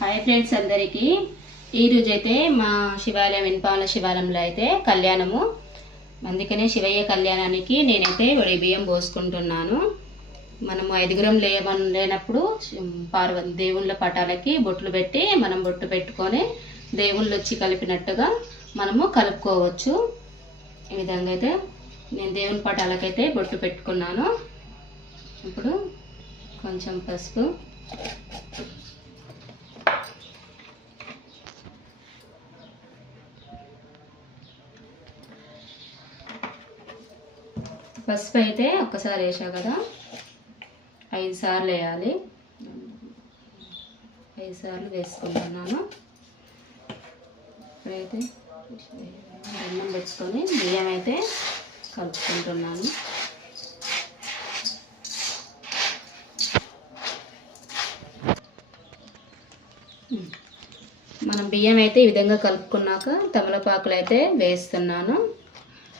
Hi friends అందరికీ ఈరోజు అయితే మా శివాలయం వెనుపాల శివాలయంలో అయితే కళ్యాణము. అందుకనే శివయ్య కళ్యాణానికి నేనైతే వడి బియ్యం పోసుకుంటున్నాను. మనము 5గురం లేనప్పుడు దేవుళ్ళ పటాలకి బొట్లు పెట్టి మనం బొట్టు పెట్టుకొని దేవుళ్ళు వచ్చి కలిపినట్టుగా మనము కలుపుకోవచ్చు. ఈ విధంగా అయితే నేను దేవుని పటాలకైతే బొట్టు పెట్టుకున్నాను. ఇప్పుడు కొంచెం పసుపు, పసుపు అయితే ఒక్కసారి వేసా కదా, 5 సార్లు వేయాలి. 5 సార్లు వేసుకుంటున్నాను. ఇప్పుడైతే అన్నం పెట్టుకొని బియ్యం అయితే కలుపుకుంటున్నాను. మనం బియ్యం అయితే ఈ విధంగా కలుపుకున్నాక తమలపాకులు అయితే వేస్తున్నాను.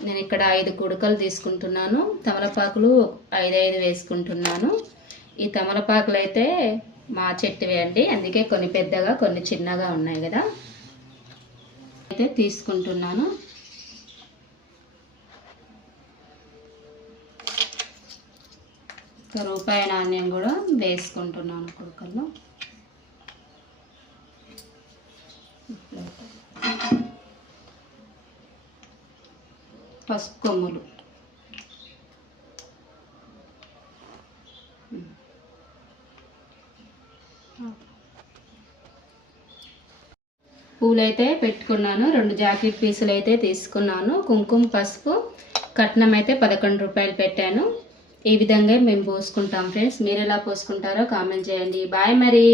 నేను ఇక్కడ 5 కుడకలు తీసుకుంటున్నాను. తమలపాకులు 5 వేసుకుంటున్నాను. ఈ తమలపాకులు అయితే మా చెట్టువే అండి, అందుకే కొన్ని పెద్దగా కొన్ని చిన్నగా ఉన్నాయి కదా. అయితే తీసుకుంటున్నాను. రూపాయి నాణ్యం కూడా వేసుకుంటున్నాను కుడకల్లో. పసుపు కొమ్ములు, పూలైతే పెట్టుకున్నాను. 2 జాకెట్ పీసులు అయితే తీసుకున్నాను. కుంకుమ పసుపు కట్నం అయితే 11 రూపాయలు పెట్టాను. ఈ విధంగా మేము పోసుకుంటాం ఫ్రెండ్స్. మీరు ఎలా పోసుకుంటారో కామెంట్ చేయండి. బాయ్ మరి.